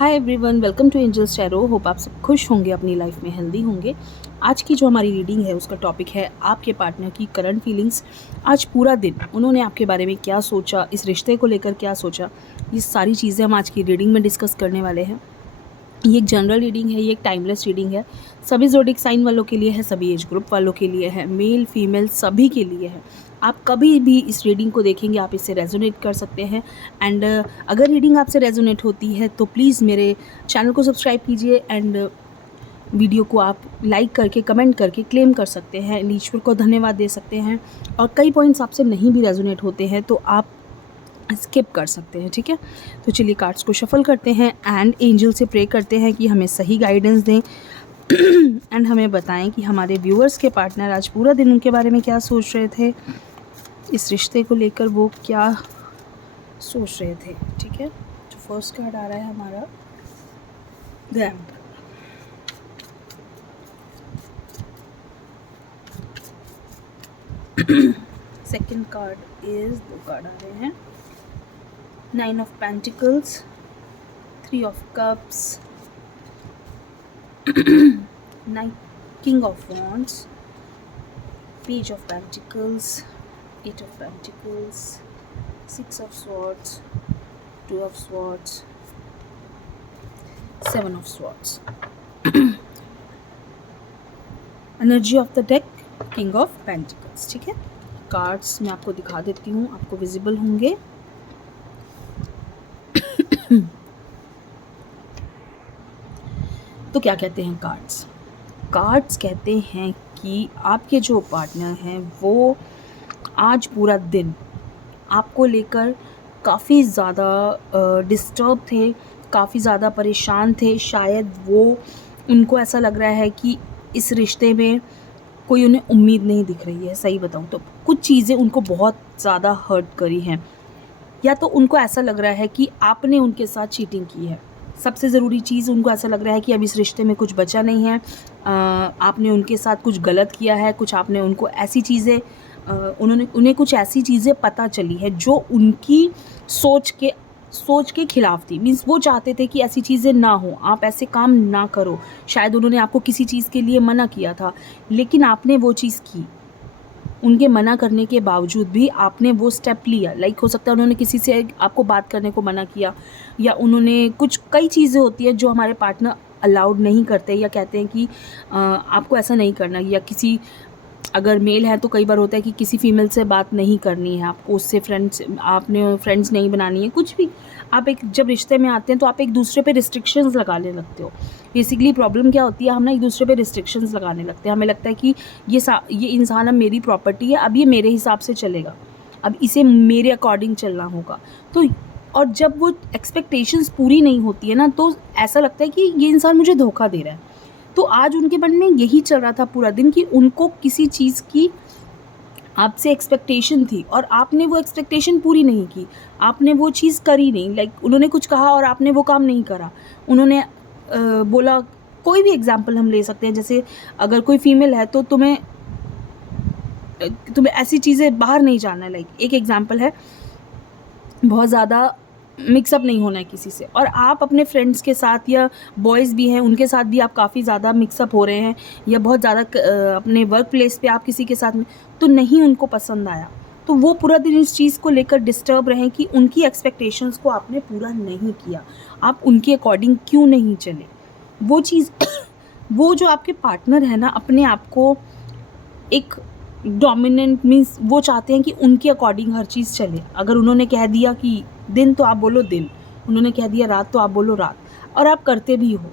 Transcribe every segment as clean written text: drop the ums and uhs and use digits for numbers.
Hi everyone, welcome to angels tarot. Hope आप सब खुश होंगे, अपनी लाइफ में हेल्दी होंगे। आज की जो हमारी रीडिंग है उसका टॉपिक है आपके पार्टनर की करंट फीलिंग्स। आज पूरा दिन उन्होंने आपके बारे में क्या सोचा, इस रिश्ते को लेकर क्या सोचा, ये सारी चीज़ें हम आज की रीडिंग में डिस्कस करने वाले हैं। ये एक जनरल रीडिंग है, ये एक टाइमलेस रीडिंग है। सभी ज़ोडिक साइन वालों के लिए है, सभी एज ग्रुप वालों के लिए है, मेल फीमेल सभी के लिए है। आप कभी भी इस रीडिंग को देखेंगे आप इससे रेजोनेट कर सकते हैं। एंड अगर रीडिंग आपसे रेजोनेट होती है तो प्लीज़ मेरे चैनल को सब्सक्राइब कीजिए एंड वीडियो को आप लाइक करके कमेंट करके क्लेम कर सकते हैं, ईश्वर को धन्यवाद दे सकते हैं। और कई पॉइंट्स आपसे नहीं भी रेजोनेट होते हैं तो आप स्किप कर सकते हैं, ठीक है। तो चलिए कार्ड्स को शफल करते हैं एंड एंजल से प्रे करते हैं कि हमें सही गाइडेंस दें एंड हमें बताएं कि हमारे व्यूअर्स के पार्टनर आज पूरा दिन उनके बारे में क्या सोच रहे थे, इस रिश्ते को लेकर वो क्या सोच रहे थे, ठीक है। तो फर्स्ट कार्ड आ रहा है हमारा the emperor. Second card is दो कार्ड आ रहे हैं, 9 of Pentacles, 3 of Cups, King of Wands, Page of Pentacles, 8 of Pentacles, 6 of Swords, 2 of Swords, 7 of Swords. Energy of the deck, King of Pentacles, ठीक है। Cards मैं आपको दिखा देती हूँ, आपको विजिबल होंगे। तो क्या कहते हैं कार्ड्स? कार्ड्स कहते हैं कि आपके जो पार्टनर हैं वो आज पूरा दिन आपको लेकर काफ़ी ज़्यादा डिस्टर्ब थे, काफ़ी ज़्यादा परेशान थे। शायद उनको ऐसा लग रहा है कि इस रिश्ते में कोई उन्हें उम्मीद नहीं दिख रही है। सही बताऊँ तो कुछ चीज़ें उनको बहुत ज़्यादा हर्ट करी हैं, या तो उनको ऐसा लग रहा है कि आपने उनके साथ चीटिंग की है। सबसे ज़रूरी चीज़, उनको ऐसा लग रहा है कि अब इस रिश्ते में कुछ बचा नहीं है। आपने उनके साथ कुछ गलत किया है, कुछ आपने उनको ऐसी चीज़ें उन्हें कुछ ऐसी चीज़ें पता चली है जो उनकी सोच के खिलाफ थी। मीन्स वो चाहते थे कि ऐसी चीज़ें ना हो, आप ऐसे काम ना करो। शायद उन्होंने आपको किसी चीज़ के लिए मना किया था, लेकिन आपने वो चीज़ की। उनके मना करने के बावजूद भी आपने वो स्टेप लिया। लाइक हो सकता है उन्होंने किसी से आपको बात करने को मना किया, या उन्होंने कई चीज़ें होती है जो हमारे पार्टनर अलाउड नहीं करते, या कहते हैं कि आपको ऐसा नहीं करना, या अगर मेल है तो कई बार होता है कि किसी फीमेल से बात नहीं करनी है, आपको उससे आपने फ्रेंड्स नहीं बनानी है। कुछ भी आप जब रिश्ते में आते हैं तो आप एक दूसरे पे रिस्ट्रिक्शंस लगाने लगते हो। बेसिकली प्रॉब्लम क्या होती है, हम ना एक दूसरे पे रिस्ट्रिक्शंस लगाने लगते हैं। हमें लगता है कि ये इंसान अब मेरी प्रॉपर्टी है, अब ये मेरे हिसाब से चलेगा, अब इसे मेरे अकॉर्डिंग चलना होगा। तो और जब वो एक्सपेक्टेशंस पूरी नहीं होती है ना, तो ऐसा लगता है कि ये इंसान मुझे धोखा दे रहा है। तो आज उनके मन में यही चल रहा था पूरा दिन कि उनको किसी चीज़ की आपसे एक्सपेक्टेशन थी और आपने वो एक्सपेक्टेशन पूरी नहीं की, आपने वो चीज़ करी नहीं। लाइक उन्होंने कुछ कहा और आपने वो काम नहीं करा। उन्होंने बोला, कोई भी एग्जांपल हम ले सकते हैं, जैसे अगर कोई फीमेल है तो तुम्हें ऐसी चीज़ें बाहर नहीं जाना है। लाइक एक एग्जांपल है, बहुत ज़्यादा मिक्सअप नहीं होना है किसी से, और आप अपने फ्रेंड्स के साथ या बॉयज़ भी हैं उनके साथ भी आप काफ़ी ज़्यादा मिक्सअप हो रहे हैं, या बहुत ज़्यादा अपने वर्क प्लेस पे आप किसी के साथ में, तो नहीं उनको पसंद आया, तो वो पूरा दिन इस चीज़ को लेकर डिस्टर्ब रहे कि उनकी एक्सपेक्टेशंस को आपने पूरा नहीं किया, आप उनके अकॉर्डिंग क्यों नहीं चले। वो चीज़ वो जो आपके पार्टनर है ना, अपने आप को एक डोमिनेंट, मीन्स वो चाहते हैं कि उनके अकॉर्डिंग हर चीज़ चले। अगर उन्होंने कह दिया कि दिन तो आप बोलो दिन, उन्होंने कह दिया रात तो आप बोलो रात, और आप करते भी हो,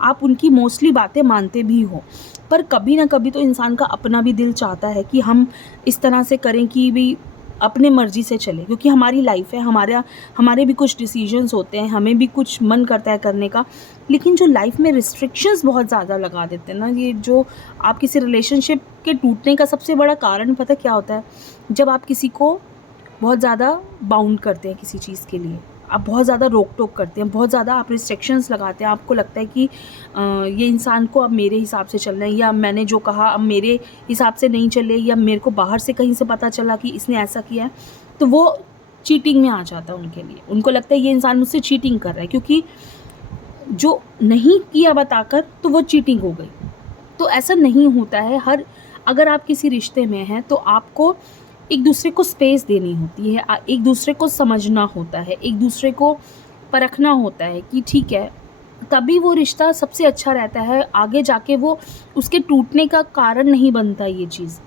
आप उनकी मोस्टली बातें मानते भी हो। पर कभी ना कभी तो इंसान का अपना भी दिल चाहता है कि हम इस तरह से करें कि भी अपने मर्ज़ी से चले, क्योंकि हमारी लाइफ है, हमारे भी कुछ डिसीजंस होते हैं, हमें भी कुछ मन करता है करने का। लेकिन जो लाइफ में रिस्ट्रिक्शंस बहुत ज़्यादा लगा देते हैं ना, ये जो आप किसी रिलेशनशिप के टूटने का सबसे बड़ा कारण पता क्या होता है, जब आप किसी को बहुत ज़्यादा बाउंड करते हैं किसी चीज़ के लिए, आप बहुत ज़्यादा रोक टोक करते हैं, बहुत ज़्यादा आप रिस्ट्रिक्शंस लगाते हैं। आपको लगता है कि ये इंसान को अब मेरे हिसाब से चलना है, या मैंने जो कहा अब मेरे हिसाब से नहीं चले, या मेरे को बाहर से कहीं से पता चला कि इसने ऐसा किया है, तो वो चीटिंग में आ जाता है उनके लिए। उनको लगता है ये इंसान मुझसे चीटिंग कर रहा है, क्योंकि जो नहीं किया बताकर तो वो चीटिंग हो गई। तो ऐसा नहीं होता है। अगर आप किसी रिश्ते में हैं तो आपको एक दूसरे को स्पेस देनी होती है, एक दूसरे को समझना होता है, एक दूसरे को परखना होता है कि ठीक है, तभी वो रिश्ता सबसे अच्छा रहता है। आगे जाके वो उसके टूटने का कारण नहीं बनता ये चीज़।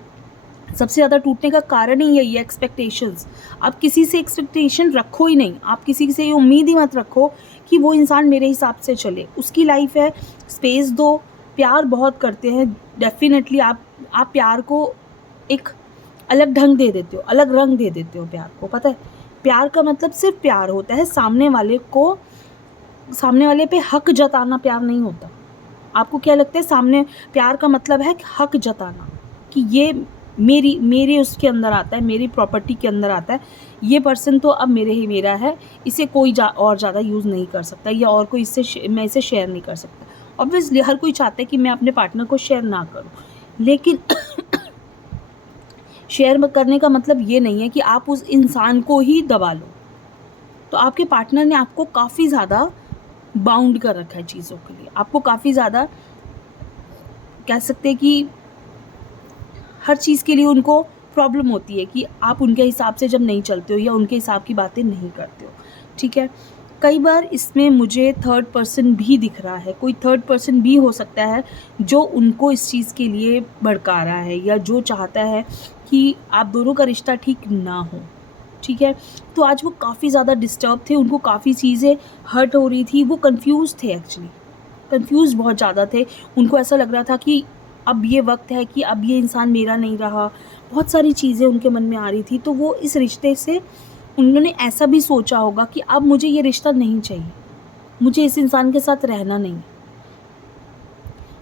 सबसे ज़्यादा टूटने का कारण ही यही है, एक्सपेक्टेशंस। आप किसी से एक्सपेक्टेशन रखो ही नहीं, आप किसी से ये उम्मीद ही मत रखो कि वो इंसान मेरे हिसाब से चले। उसकी लाइफ है, स्पेस दो। प्यार बहुत करते हैं, डेफ़िनेटली आप प्यार को एक अलग ढंग दे देते हो, अलग रंग दे देते हो प्यार को, पता है? प्यार का मतलब सिर्फ़ प्यार होता है, सामने वाले पे हक जताना प्यार नहीं होता। आपको क्या लगता है? प्यार का मतलब है हक जताना कि ये मेरे उसके अंदर आता है, मेरी प्रॉपर्टी के अंदर आता है, ये पर्सन तो अब मेरा है, इसे कोई और ज़्यादा यूज़ नहीं कर सकता, या और कोई मैं इसे शेयर नहीं कर सकता। ऑब्वियसली हर कोई चाहता है कि मैं अपने पार्टनर को शेयर ना करूँ, लेकिन शेयर करने का मतलब ये नहीं है कि आप उस इंसान को ही दबा लो। तो आपके पार्टनर ने आपको काफ़ी ज़्यादा बाउंड कर रखा है चीज़ों के लिए। आपको काफ़ी ज़्यादा, कह सकते हैं कि हर चीज़ के लिए उनको प्रॉब्लम होती है कि आप उनके हिसाब से जब नहीं चलते हो या उनके हिसाब की बातें नहीं करते हो, ठीक है? कई बार इसमें मुझे थर्ड पर्सन भी दिख रहा है, कोई थर्ड पर्सन भी हो सकता है जो उनको इस चीज़ के लिए भड़का रहा है, या जो चाहता है कि आप दोनों का रिश्ता ठीक ना हो, ठीक है? तो आज वो काफ़ी ज़्यादा डिस्टर्ब थे, उनको काफ़ी चीज़ें हर्ट हो रही थी, वो कन्फ्यूज़ थे एक्चुअली, कन्फ्यूज़ बहुत ज़्यादा थे। उनको ऐसा लग रहा था कि अब ये वक़्त है कि अब ये इंसान मेरा नहीं रहा। बहुत सारी चीज़ें उनके मन में आ रही थी, तो वो इस रिश्ते से उन्होंने ऐसा भी सोचा होगा कि अब मुझे ये रिश्ता नहीं चाहिए, मुझे इस इंसान के साथ रहना नहीं।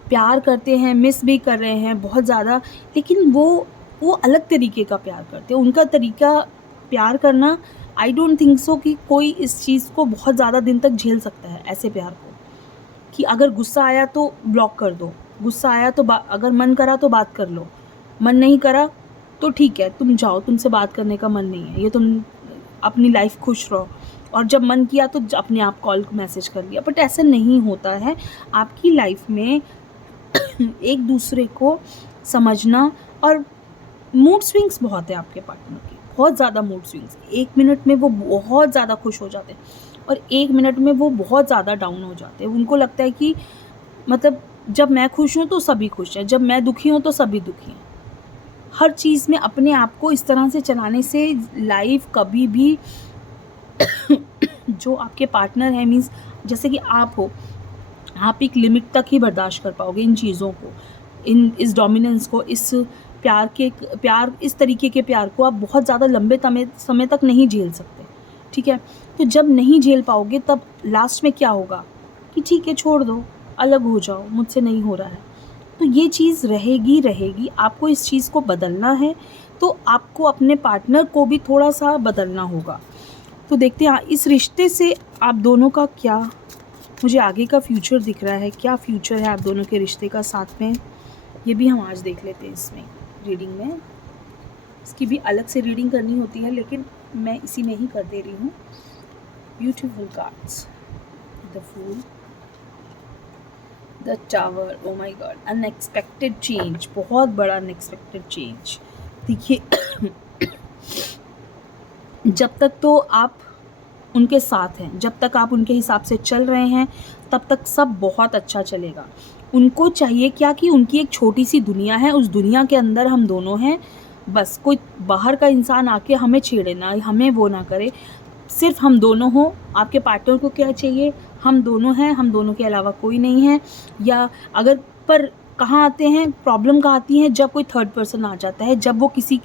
प्यार करते हैं, मिस भी कर रहे हैं बहुत ज़्यादा, लेकिन वो अलग तरीके का प्यार करते हैं। उनका तरीका प्यार करना, आई डोंट थिंक सो कि कोई इस चीज़ को बहुत ज़्यादा दिन तक झेल सकता है, ऐसे प्यार को। कि अगर गुस्सा आया तो ब्लॉक कर दो, गुस्सा आया तो अगर मन करा तो बात कर लो, मन नहीं करा तो ठीक है, तुम जाओ, तुमसे बात करने का मन नहीं है, ये तुम अपनी लाइफ खुश रहो, और जब मन किया तो अपने आप कॉल मैसेज कर लिया। बट ऐसा नहीं होता है। आपकी लाइफ में एक दूसरे को समझना, और मूड स्विंग्स बहुत है आपके पार्टनर की, बहुत ज़्यादा मूड स्विंग्स। 1 मिनट में वो बहुत ज़्यादा खुश हो जाते हैं और 1 मिनट में वो बहुत ज़्यादा डाउन हो जाते हैं। उनको लगता है कि मतलब जब मैं खुश हूँ तो सभी खुश हैं, जब मैं दुखी हूँ तो सभी दुखी हैं। हर चीज़ में अपने आप को इस तरह से चलाने से लाइफ कभी भी जो आपके पार्टनर है, मीन्स जैसे कि आप हो, आप एक लिमिट तक ही बर्दाश्त कर पाओगे इन चीज़ों को, इस डोमिनेंस को, इस तरीके के प्यार को आप बहुत ज़्यादा लंबे समय तक नहीं झेल सकते, ठीक है? तो जब नहीं झेल पाओगे तब लास्ट में क्या होगा कि ठीक है, छोड़ दो, अलग हो जाओ, मुझसे नहीं हो रहा है। तो ये चीज़ रहेगी। आपको इस चीज़ को बदलना है, तो आपको अपने पार्टनर को भी थोड़ा-सा बदलना होगा। तो देखते हैं इस रिश्ते से आप दोनों का क्या, मुझे आगे का फ्यूचर दिख रहा है, क्या फ्यूचर है आप दोनों के रिश्ते का साथ में, ये भी हम आज देख लेते हैं इसमें रीडिंग में। इसकी भी अलग से रीडिंग करनी होती है, लेकिन मैं इसी में ही कर दे रही हूँ। Beautiful cards, the fool, the tower, oh my God, unexpected change, बहुत बड़ा अनएक्सपेक्टेड चेंज। देखिए जब तक तो आप उनके साथ हैं, जब तक आप उनके हिसाब से चल रहे हैं, तब तक सब बहुत अच्छा चलेगा। उनको चाहिए क्या कि उनकी एक छोटी सी दुनिया है, उस दुनिया के अंदर हम दोनों हैं, बस कोई बाहर का इंसान आके हमें छेड़े ना, हमें वो ना करे, सिर्फ हम दोनों हों। आपके पार्टनर को क्या चाहिए? हम दोनों हैं, हम दोनों के अलावा कोई नहीं है। या अगर पर कहाँ आते हैं प्रॉब्लम, कहाँ आती है? जब कोई थर्ड पर्सन आ जाता है, जब वो किसी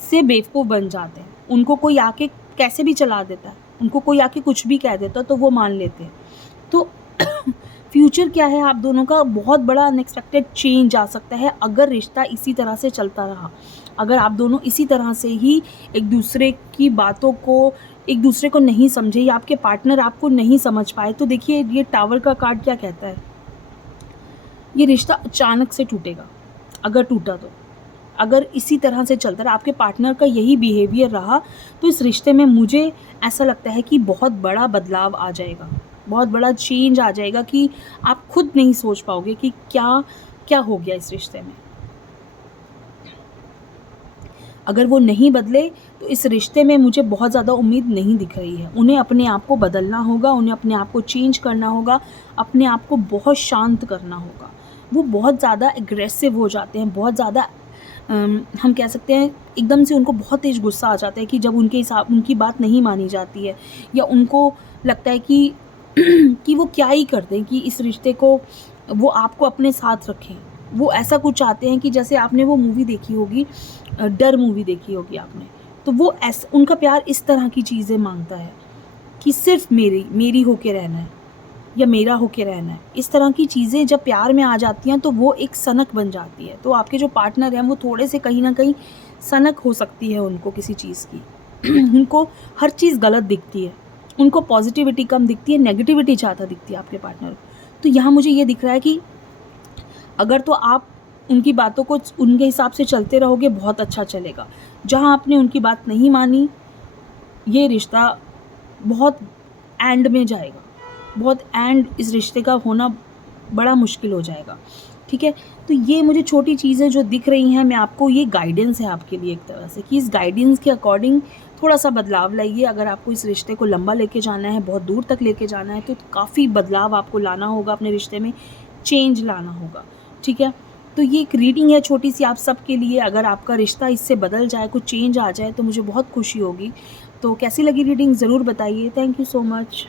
से बेवकूफ़ बन जाते हैं, उनको कोई आके कैसे भी चला देता है, उनको कोई आके कुछ भी कह देता है तो वो मान लेते हैं। तो फ्यूचर क्या है आप दोनों का? बहुत बड़ा अनएक्सपेक्टेड चेंज आ सकता है अगर रिश्ता इसी तरह से चलता रहा। अगर आप दोनों इसी तरह से ही एक दूसरे की बातों को, एक दूसरे को नहीं समझे, या आपके पार्टनर आपको नहीं समझ पाए, तो देखिए ये टावर का कार्ड क्या कहता है? ये रिश्ता अचानक से टूटेगा, अगर टूटा तो। अगर इसी तरह से चलता रहा, आपके पार्टनर का यही बिहेवियर रहा, तो इस रिश्ते में मुझे ऐसा लगता है कि बहुत बड़ा बदलाव आ जाएगा। बहुत बड़ा चेंज आ जाएगा कि आप खुद नहीं सोच पाओगे कि क्या क्या हो गया इस रिश्ते में। अगर वो नहीं बदले तो इस रिश्ते में मुझे बहुत ज़्यादा उम्मीद नहीं दिख रही है। उन्हें अपने आप को बदलना होगा, उन्हें अपने आप को चेंज करना होगा, अपने आप को बहुत शांत करना होगा। वो बहुत ज़्यादा एग्रेसिव हो जाते हैं, बहुत ज़्यादा हम कह सकते हैं एकदम से उनको बहुत तेज़ गुस्सा आ जाता है कि जब उनकी बात नहीं मानी जाती है, या उनको लगता है कि कि वो क्या ही कर दें कि इस रिश्ते को वो आपको अपने साथ रखें। वो ऐसा कुछ चाहते हैं कि जैसे आपने वो मूवी देखी होगी, डर मूवी देखी होगी आपने, तो वो उनका प्यार इस तरह की चीज़ें माँगता है कि सिर्फ़ मेरी होके रहना है, या मेरा होके रहना है। इस तरह की चीज़ें जब प्यार में आ जाती हैं तो वो एक सनक बन जाती है। तो आपके जो पार्टनर हैं वो थोड़े से कहीं न कहीं सनक हो सकती है उनको किसी चीज़ की। उनको हर चीज़ गलत दिखती है। उनको पॉज़िटिविटी कम दिखती है, नेगेटिविटी ज़्यादा दिखती है आपके पार्टनर को। तो यहाँ मुझे ये दिख रहा है कि अगर तो आप उनकी बातों को उनके हिसाब से चलते रहोगे, बहुत अच्छा चलेगा। जहाँ आपने उनकी बात नहीं मानी, ये रिश्ता बहुत एंड में जाएगा। बहुत एंड इस रिश्ते का होना बड़ा मुश्किल हो जाएगा, ठीक है? तो ये मुझे छोटी चीज़ें जो दिख रही हैं, मैं आपको ये गाइडेंस है आपके लिए एक तरह से कि इस गाइडेंस के अकॉर्डिंग थोड़ा-सा बदलाव लाइए। अगर आपको इस रिश्ते को लंबा लेके जाना है, बहुत दूर तक लेके जाना है, तो काफ़ी बदलाव आपको लाना होगा अपने रिश्ते में, चेंज लाना होगा, ठीक है? तो ये एक रीडिंग है छोटी-सी आप सबके लिए। अगर आपका रिश्ता इससे बदल जाए, कुछ चेंज आ जाए, तो मुझे बहुत खुशी होगी। तो कैसी लगी रीडिंग ज़रूर बताइए। Thank you so much.